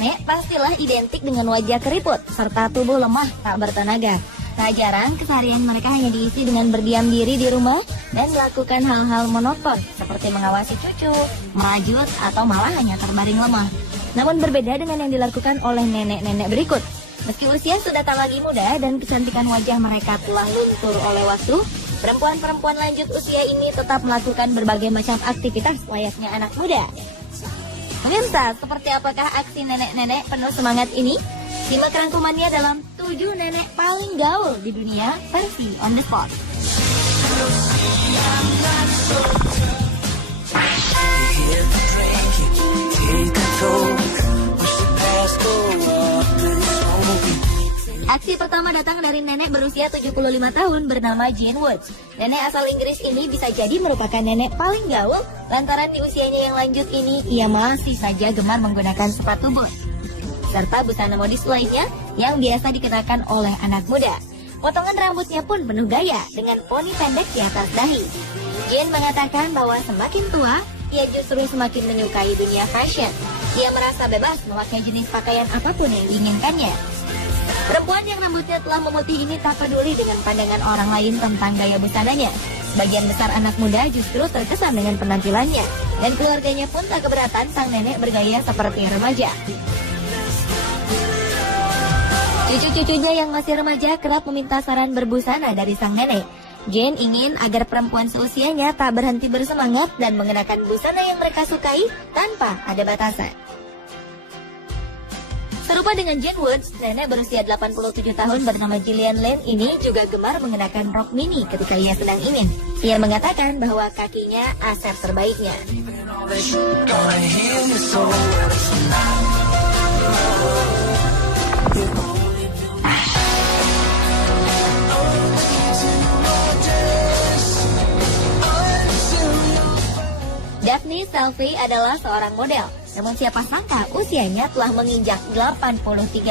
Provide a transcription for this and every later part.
nenek pastilah identik dengan wajah keriput serta tubuh lemah tak bertenaga. Tak jarang keseharian mereka hanya diisi dengan berdiam diri di rumah dan melakukan hal-hal monoton seperti mengawasi cucu, merajut, atau malah hanya terbaring lemah. Namun berbeda dengan yang dilakukan oleh nenek-nenek berikut. Meski usia sudah tak lagi muda dan kecantikan wajah mereka telah luntur oleh waktu, perempuan-perempuan lanjut usia ini tetap melakukan berbagai macam aktivitas layaknya anak muda. Pemirsa, seperti apakah aksi nenek-nenek penuh semangat ini? Simak rangkumannya dalam 7 nenek paling gaul di dunia versi On The Spot. Aksi pertama datang dari nenek berusia 75 tahun bernama Jane Woods. Nenek asal Inggris ini bisa jadi merupakan nenek paling gaul lantaran di usianya yang lanjut ini ia masih saja gemar menggunakan sepatu bot serta busana modis lainnya yang biasa dikenakan oleh anak muda. Potongan rambutnya pun penuh gaya dengan poni pendek di atas dahi. Jane mengatakan bahwa semakin tua, ia justru semakin menyukai dunia fashion. Ia merasa bebas memakai jenis pakaian apapun yang diinginkannya. Perempuan yang rambutnya telah memutih ini tak peduli dengan pandangan orang lain tentang gaya busananya. Sebagian besar anak muda justru terkesan dengan penampilannya. Dan keluarganya pun tak keberatan sang nenek bergaya seperti remaja. Cucu-cucunya yang masih remaja kerap meminta saran berbusana dari sang nenek. Jane ingin agar perempuan seusianya tak berhenti bersemangat dan mengenakan busana yang mereka sukai tanpa ada batasan. Serupa dengan Jane Woods, nenek berusia 87 tahun bernama Gillian Lane ini juga gemar mengenakan rok mini ketika ia sedang ingin. Ia mengatakan bahwa kakinya aset terbaiknya. Daphne Selfie adalah seorang model. Namun siapa sangka usianya telah menginjak 83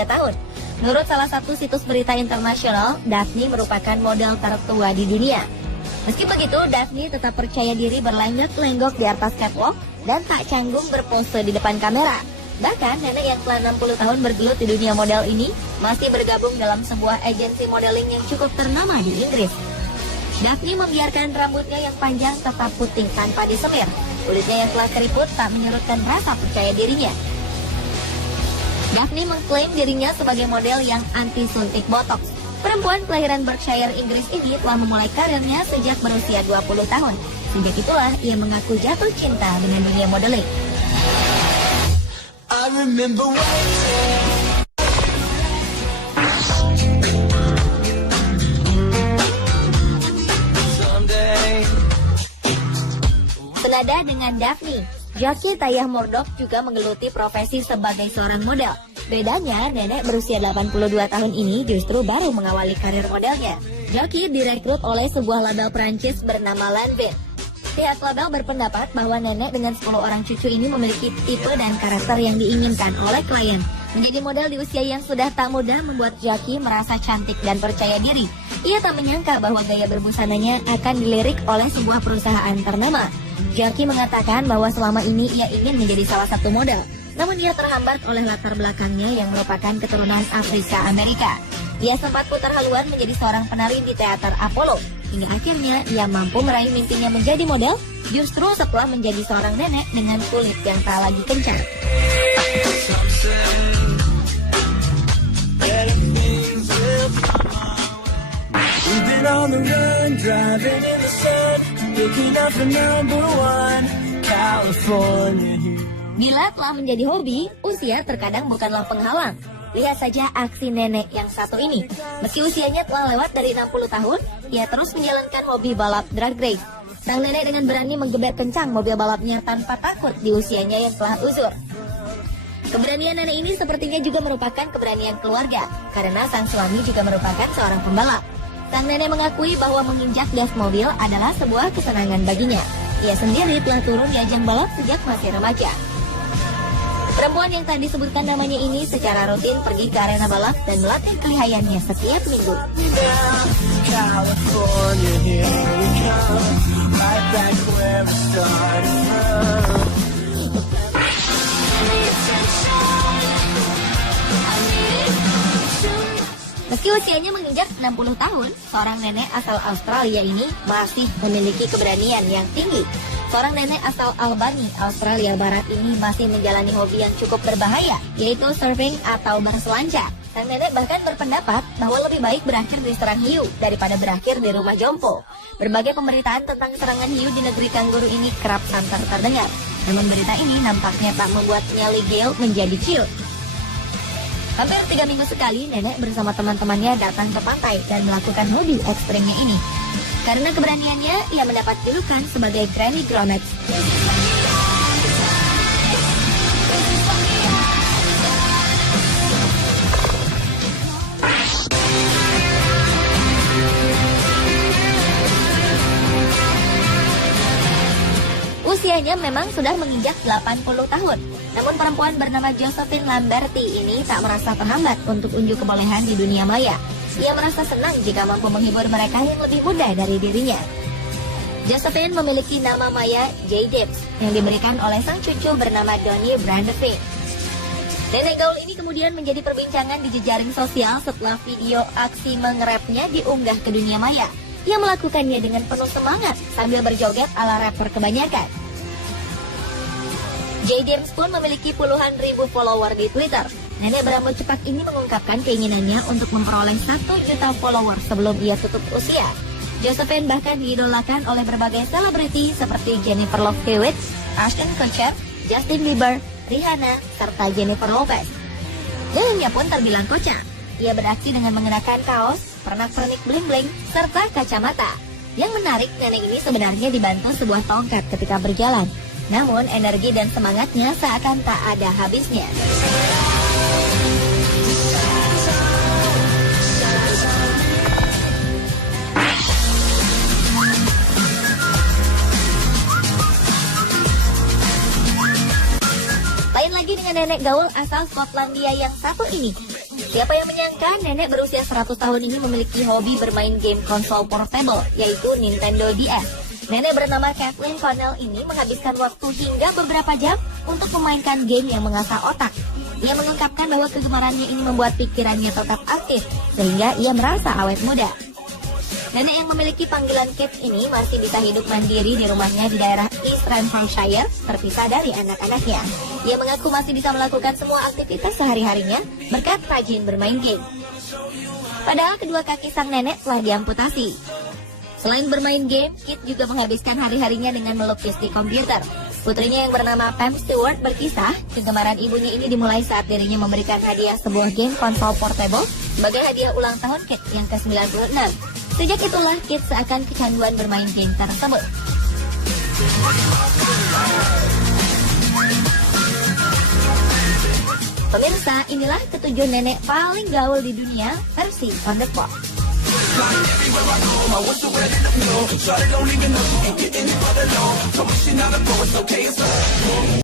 tahun. Menurut salah satu situs berita internasional, Daphne merupakan model tertua di dunia. Meski begitu, Daphne tetap percaya diri berlenggak-lenggok di atas catwalk dan tak canggung berpose di depan kamera. Bahkan nenek yang telah 60 tahun bergelut di dunia model ini masih bergabung dalam sebuah agensi modeling yang cukup ternama di Inggris. Daphne membiarkan rambutnya yang panjang tetap putih tanpa disemir. Kulitnya yang telah keriput tak menyurutkan rasa percaya dirinya. Daphne mengklaim dirinya sebagai model yang anti suntik botox. Perempuan kelahiran Berkshire, Inggris ini telah memulai karirnya sejak berusia 20 tahun. Sejak itulah ia mengaku jatuh cinta dengan dunia modeling. I remember senada dengan Daphne, joki Taya Murdoch juga menggeluti profesi sebagai seorang model. Bedanya, nenek berusia 82 tahun ini justru baru mengawali karir modelnya. Joki direkrut oleh sebuah label Prancis bernama Lanvin. Pihak label berpendapat bahwa nenek dengan 10 orang cucu ini memiliki tipe dan karakter yang diinginkan oleh klien. Menjadi model di usia yang sudah tak muda membuat Joki merasa cantik dan percaya diri. Ia tak menyangka bahwa gaya berbusananya akan dilirik oleh sebuah perusahaan ternama. Joki mengatakan bahwa selama ini ia ingin menjadi salah satu model, namun ia terhambat oleh latar belakangnya yang merupakan keturunan Afrika Amerika. Ia sempat putar haluan menjadi seorang penari di teater Apollo, hingga akhirnya ia mampu meraih mimpinya menjadi model justru setelah menjadi seorang nenek dengan kulit yang tak lagi kencar. Bila telah menjadi hobi, usia terkadang bukanlah penghalang. Lihat saja aksi nenek yang satu ini. Meski usianya telah lewat dari 60 tahun, ia terus menjalankan hobi balap drag race. Sang nenek dengan berani menggeber kencang mobil balapnya tanpa takut di usianya yang telah uzur. Keberanian nenek ini sepertinya juga merupakan keberanian keluarga, karena sang suami juga merupakan seorang pembalap. Sang nenek mengakui bahwa menginjak gas mobil adalah sebuah kesenangan baginya. Ia sendiri telah turun di ajang balap sejak masih remaja. Perempuan yang tadi disebutkan namanya ini secara rutin pergi ke arena balap dan melatih kelihayannya setiap minggu. usianya menginjak 60 tahun, seorang nenek asal Australia ini masih memiliki keberanian yang tinggi. Seorang nenek asal Albany, Australia Barat ini masih menjalani hobi yang cukup berbahaya, yaitu surfing atau berselancar. Sang nenek bahkan berpendapat bahwa lebih baik berakhir diserang hiu daripada berakhir di rumah jompo. Berbagai pemberitaan tentang serangan hiu di negeri kanguru ini kerap santer terdengar. Namun berita ini nampaknya tak membuat nyali Gail menjadi chill. Hampir 3 minggu sekali, nenek bersama teman-temannya datang ke pantai dan melakukan hobi ekstrimnya ini. Karena keberaniannya, ia mendapat julukan sebagai Granny Gronex. Usianya memang sudah menginjak 80 tahun. Namun perempuan bernama Josephine Lamberti ini tak merasa terhambat untuk unjuk kebolehan di dunia maya. Ia merasa senang jika mampu menghibur mereka yang lebih muda dari dirinya. Josephine memiliki nama maya J. Dibbs yang diberikan oleh sang cucu bernama Donnie Brandevin. Nenek gaul ini kemudian menjadi perbincangan di jejaring sosial setelah video aksi mengerapnya diunggah ke dunia maya. Ia melakukannya dengan penuh semangat sambil berjoget ala rapper kebanyakan. J. Dibbs pun memiliki puluhan ribu follower di Twitter. Nenek berambut cepat ini mengungkapkan keinginannya untuk memperoleh 1 juta follower sebelum ia tutup usia. Josephine bahkan diidolakan oleh berbagai selebriti seperti Jennifer Love Hewitt, Ashton Kutcher, Justin Bieber, Rihanna, serta Jennifer Lopez. Gayanya pun terbilang kocak. Ia beraksi dengan mengenakan kaos, pernak-pernik bling-bling, serta kacamata. Yang menarik, nenek ini sebenarnya dibantu sebuah tongkat ketika berjalan. Namun, energi dan semangatnya seakan tak ada habisnya. Lain lagi dengan nenek gaul asal Skotlandia yang satu ini. Siapa yang menyangka nenek berusia 100 tahun ini memiliki hobi bermain game konsol portable, yaitu Nintendo DS. Nenek bernama Kathleen Connell ini menghabiskan waktu hingga beberapa jam untuk memainkan game yang mengasah otak. Ia mengungkapkan bahwa kegemarannya ini membuat pikirannya tetap aktif, sehingga ia merasa awet muda. Nenek yang memiliki panggilan Kit ini masih bisa hidup mandiri di rumahnya di daerah East Renfrewshire, terpisah dari anak-anaknya. Ia mengaku masih bisa melakukan semua aktivitas sehari-harinya berkat rajin bermain game. Padahal kedua kaki sang nenek telah diamputasi. Selain bermain game, Kit juga menghabiskan hari-harinya dengan melukis di komputer. Putrinya yang bernama Pam Stewart berkisah, kegemaran ibunya ini dimulai saat dirinya memberikan hadiah sebuah game konsol portable sebagai hadiah ulang tahun Kit yang ke-96. Sejak itulah Kit seakan kecanduan bermain game tersebut. Pemirsa, inilah ketujuh nenek paling gaul di dunia versi On The Spot.